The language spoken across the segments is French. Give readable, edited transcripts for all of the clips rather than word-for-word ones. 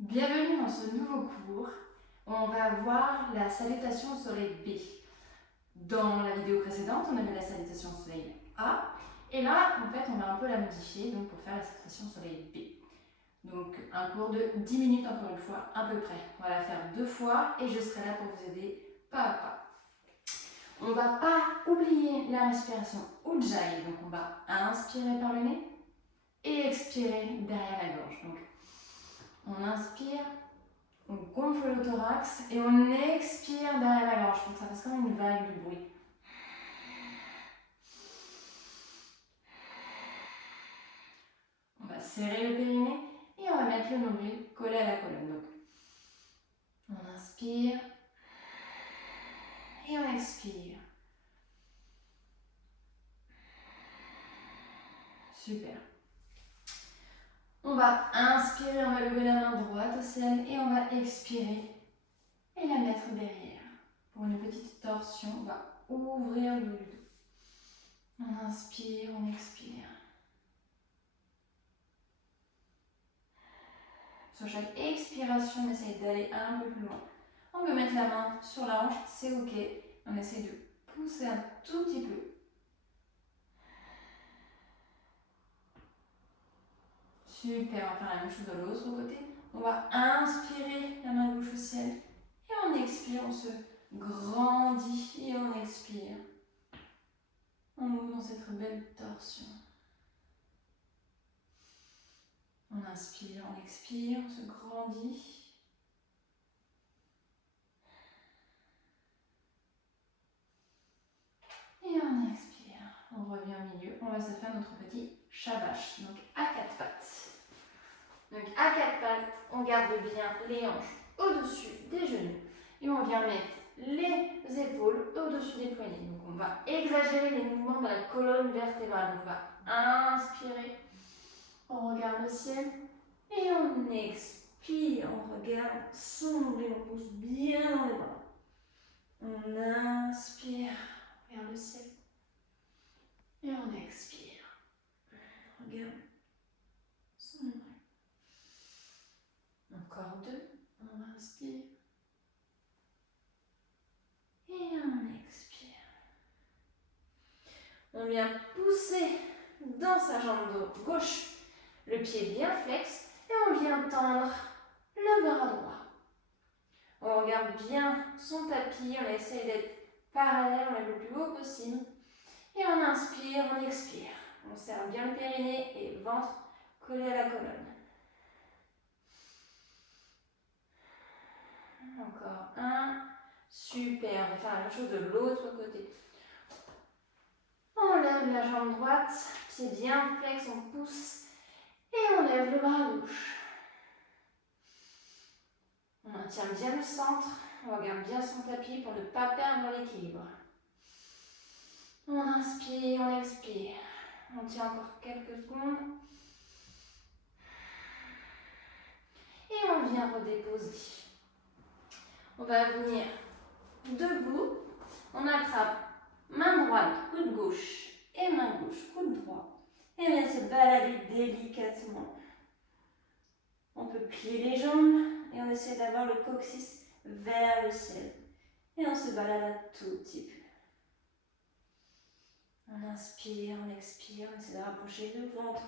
Bienvenue dans ce nouveau cours où on va voir la salutation au soleil B. Dans la vidéo précédente, on avait la salutation au soleil A et là, en fait, on va un peu la modifier donc, pour faire la salutation au soleil B. Donc un cours de 10 minutes encore une fois, à peu près. On va la faire 2 fois et je serai là pour vous aider pas à pas. On ne va pas oublier la respiration Ujjayi, donc on va inspirer par le nez et expirer derrière la gorge. Donc, on inspire, on gonfle le thorax et on expire derrière la gorge pour que ça fasse comme une vague de bruit. On va serrer le périnée et on va mettre le nombril collé à la colonne. Donc, on inspire et on expire. Super. On va inspirer, on va lever la main droite au ciel et on va expirer et la mettre derrière. Pour une petite torsion, on va ouvrir le dos. On inspire, on expire. Sur chaque expiration, on essaye d'aller un peu plus loin. On peut mettre la main sur la hanche, c'est ok. On essaye de pousser un tout petit peu. Super, on va faire la même chose de l'autre côté. On va inspirer la main gauche au ciel. Et on expire, on se grandit et on expire. On ouvre dans cette belle torsion. On inspire, on expire, on se grandit. Et on expire. On revient au milieu. On va se faire notre petit shavash, donc à 4 pattes. Donc à 4 pattes, on garde bien les hanches au-dessus des genoux. Et on vient mettre les épaules au-dessus des poignets. Donc on va exagérer les mouvements de la colonne vertébrale. On va inspirer, on regarde le ciel et on expire, on regarde, on sombre et on pousse bien dans les bras. On inspire, on regarde le ciel et on expire. Regarde, sombre. Encore 2, on inspire et on expire. On vient pousser dans sa jambe gauche le pied bien flex et on vient tendre le bras droit. On regarde bien son tapis, on essaye d'être parallèle, on est le plus haut possible. Et on inspire, on expire. On serre bien le périnée et le ventre collé à la colonne. Encore un. Super, on va faire la même chose de l'autre côté. On lève la jambe droite, pied bien flex, on pousse et on lève le bras gauche. On maintient bien le centre, on regarde bien son tapis pour ne pas perdre l'équilibre. On inspire, on expire. On tient encore quelques secondes. Et on vient redéposer. On va venir debout. On attrape main droite, coude gauche et main gauche, coude droit. Et on vient se balader délicatement. On peut plier les jambes et on essaie d'avoir le coccyx vers le ciel. Et on se balade un tout petit peu. On inspire, on expire, on essaie de rapprocher le ventre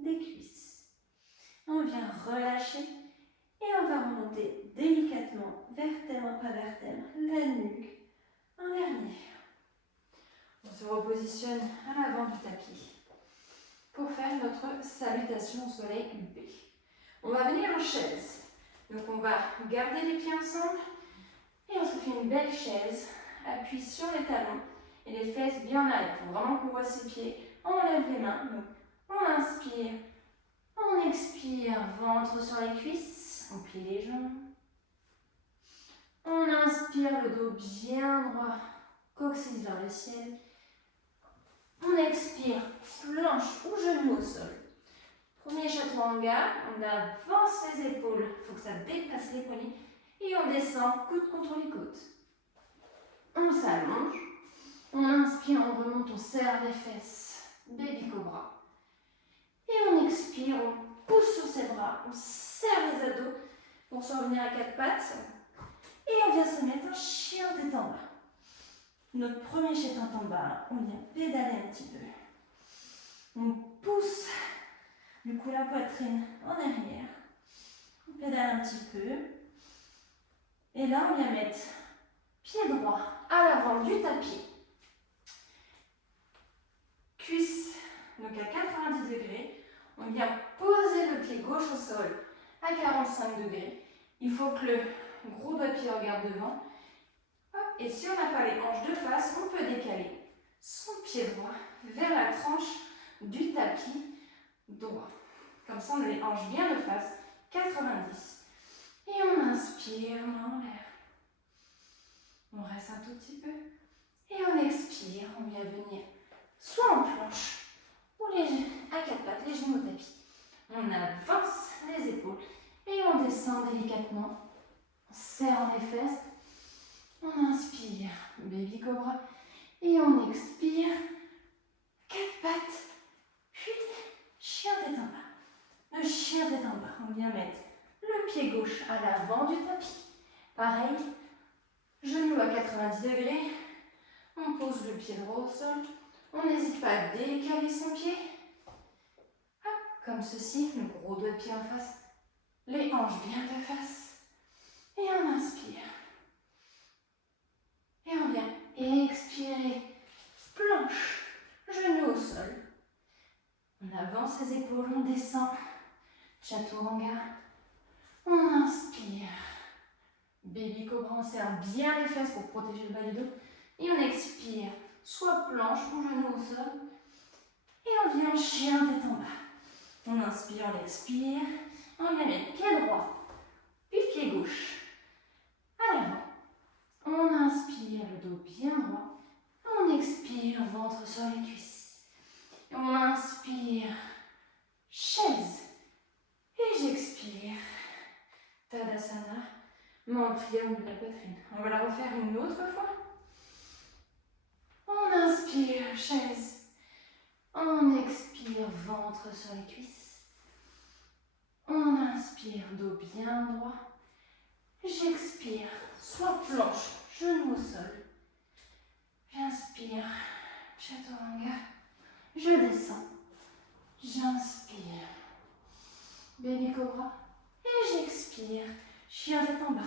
des cuisses. On vient relâcher et on va remonter délicatement, vertèbre après vertèbre, la nuque, en dernier. On se repositionne à l'avant du tapis pour faire notre salutation au soleil B. On va venir en chaise. Donc on va garder les pieds ensemble et on se fait une belle chaise, appui sur les talons et les fesses bien en arrière. Il faut vraiment qu'on voit ses pieds. On lève les mains, donc on inspire, on expire, ventre sur les cuisses, on plie les jambes. On inspire, le dos bien droit, coccyx vers le ciel. On expire, planche ou genou au sol. Premier chaturanga, on avance les épaules, il faut que ça dépasse les poignets. Et on descend, coude contre les côtes. On s'allonge, on inspire, on remonte, on serre les fesses, baby cobra. Et on expire, on pousse sur ses bras, on serre les abdos pour se revenir à quatre pattes. Et on vient se mettre en chien tête en bas. Notre premier chien tête en bas, on vient pédaler un petit peu. On pousse du coup la poitrine en arrière. On pédale un petit peu. Et là, on vient mettre pied droit à l'avant du tapis. Cuisse donc à 90 degrés. On vient poser le pied gauche au sol à 45 degrés. Il faut que le gros doigt de pied regarde devant. Hop. Et si on n'a pas les hanches de face, on peut décaler son pied droit vers la tranche du tapis droit. Comme ça, on a les hanches bien de face, 90. Et on inspire, on enlève. On reste un tout petit peu. Et on expire, on vient venir soit en planche, ou à quatre pattes, les genoux au tapis. On avance les épaules et on descend délicatement. On serre les fesses. On inspire, baby cobra. Et on expire, quatre pattes. Puis, chien tête en bas. Le chien tête en bas. On vient mettre le pied gauche à l'avant du tapis. Pareil, genou à 90 degrés. On pose le pied droit au sol. On n'hésite pas à décaler son pied. Hop, comme ceci, le gros doigt de pied en face. Les hanches bien de face. Et on inspire. Et on vient expirer. Planche, genou au sol. On avance les épaules, on descend. Chaturanga. On inspire. Baby cobra, on serre bien les fesses pour protéger le bas du dos. Et on expire. Soit planche ou genou au sol. Et on vient chien tête en bas. On inspire, on expire. On vient mettre pied droit, puis pied gauche. À l'avant. On inspire, le dos bien droit. On expire, ventre sur les cuisses. Et on inspire, chaise. Et j'expire. Tadasana, main en triangle de la poitrine. On va la refaire une autre fois. On inspire, chaise. On expire, ventre sur les cuisses. On inspire, dos bien droit. J'expire, soit planche, genou au sol. J'inspire, chaturanga. Je descends. J'inspire, baby cobra. Et j'expire, chien tête en bas.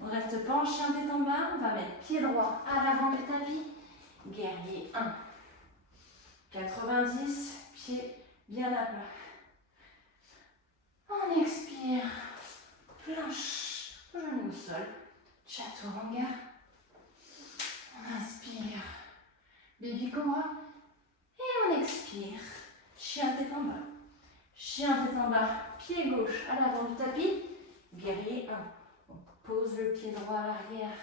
On ne reste pas en chien tête en bas. On va mettre pied droit à l'avant du tapis. Guerrier 1. 90, pied bien à plat. On expire, planche, genou au sol, chaturanga. On inspire, baby cobra. Et on expire, chien tête en bas. Chien tête en bas, pied gauche à l'avant du tapis. Guerrier 1. On pose le pied droit à l'arrière,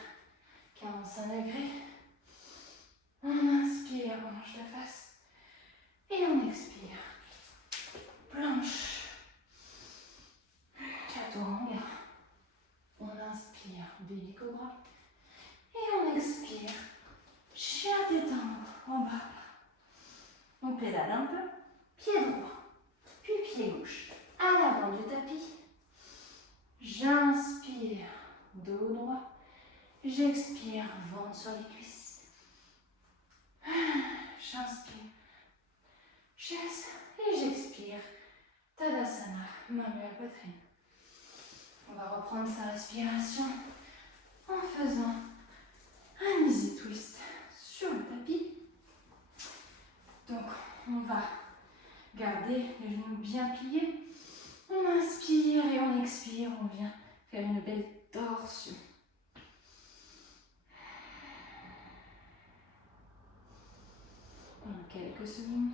45 degrés. On inspire, hanche de face. Et on expire. Planche. Chaturanga. On inspire, baby cobra. Et on expire. Chien tête en bas. On pédale un peu. Pied droit. Puis pied gauche. À l'avant du tapis. J'inspire. Dos droit. J'expire. Ventre sur les cuisses. J'inspire. Chaise et j'expire. Tadasana, main à la poitrine. On va reprendre sa respiration en faisant un easy twist sur le tapis. Donc, on va garder les genoux bien pliés. On inspire et on expire. On vient faire une belle torsion. En quelques secondes.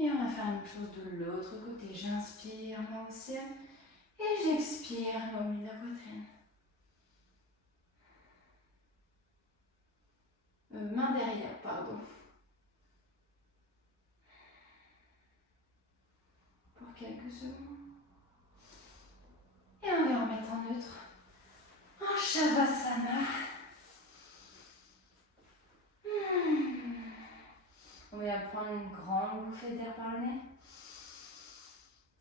Et on va faire la même chose de l'autre côté. J'inspire, main au ciel. Et j'expire, main au milieu de la poitrine. Main derrière, pardon. Pour quelques secondes. Et on va remettre en neutre. En Shavasana. On va prendre une grande bouffée d'air par le nez.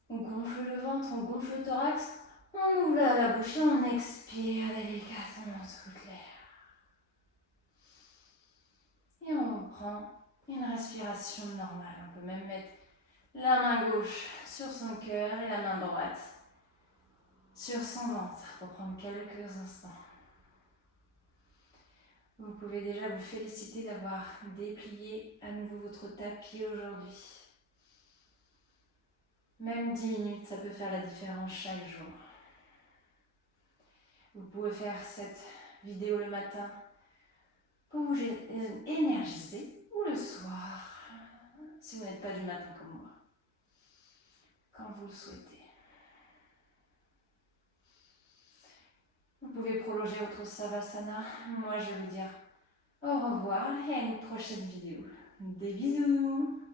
On gonfle le ventre, on gonfle le thorax, on ouvre la bouche et on expire délicatement toute l'air. Et on reprend une respiration normale. On peut même mettre la main gauche sur son cœur et la main droite sur son ventre pour prendre quelques instants. Vous pouvez déjà vous féliciter d'avoir déplié à nouveau votre tapis aujourd'hui. Même 10 minutes, ça peut faire la différence chaque jour. Vous pouvez faire cette vidéo le matin pour vous énergiser ou le soir, si vous n'êtes pas du matin comme moi, quand vous le souhaitez. Vous pouvez prolonger votre Savasana. Moi, je vais vous dire au revoir et à une prochaine vidéo. Des bisous!